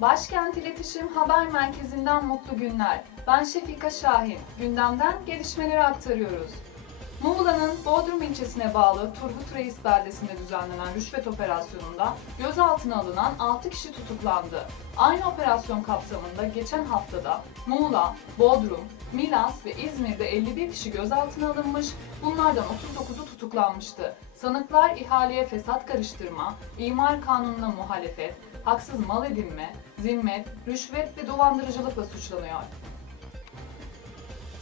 Başkent İletişim Haber Merkezi'nden mutlu günler. Ben Şefika Şahin. Gündemden gelişmeleri aktarıyoruz. Muğla'nın Bodrum ilçesine bağlı Turgut Reis beldesinde düzenlenen rüşvet operasyonunda gözaltına alınan 6 kişi tutuklandı. Aynı operasyon kapsamında geçen haftada Muğla, Bodrum, Milas ve İzmir'de 51 kişi gözaltına alınmış, bunlardan 39'u tutuklanmıştı. Sanıklar ihaleye fesat karıştırma, imar kanununa muhalefet, haksız mal edinme, zimmet, rüşvet ve dolandırıcılıkla suçlanıyor.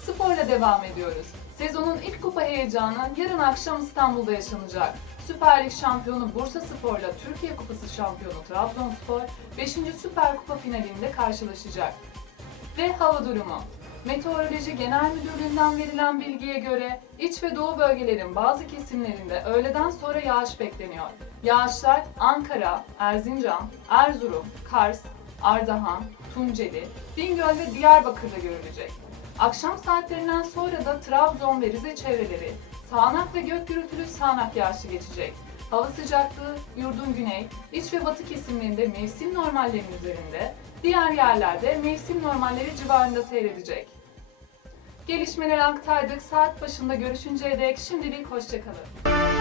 Sporla devam ediyoruz. Sezonun ilk kupa heyecanı yarın akşam İstanbul'da yaşanacak. Süper Lig şampiyonu Bursa Spor'la Türkiye Kupası şampiyonu Trabzonspor 5. Süper Kupa finalinde karşılaşacak. Ve hava durumu. Meteoroloji Genel Müdürlüğü'nden verilen bilgiye göre iç ve doğu bölgelerin bazı kesimlerinde öğleden sonra yağış bekleniyor. Yağışlar Ankara, Erzincan, Erzurum, Kars, Ardahan, Tunceli, Bingöl ve Diyarbakır'da görülecek. Akşam saatlerinden sonra da Trabzon ve Rize çevreleri sağanak ve gök gürültülü sağanak yağışı geçecek. Hava sıcaklığı yurdun güney, iç ve batı kesimlerinde mevsim normallerinin üzerinde, diğer yerlerde mevsim normalleri civarında seyredecek. Gelişmeleri aktardık. Saat başında görüşünceye dek şimdilik hoşçakalın.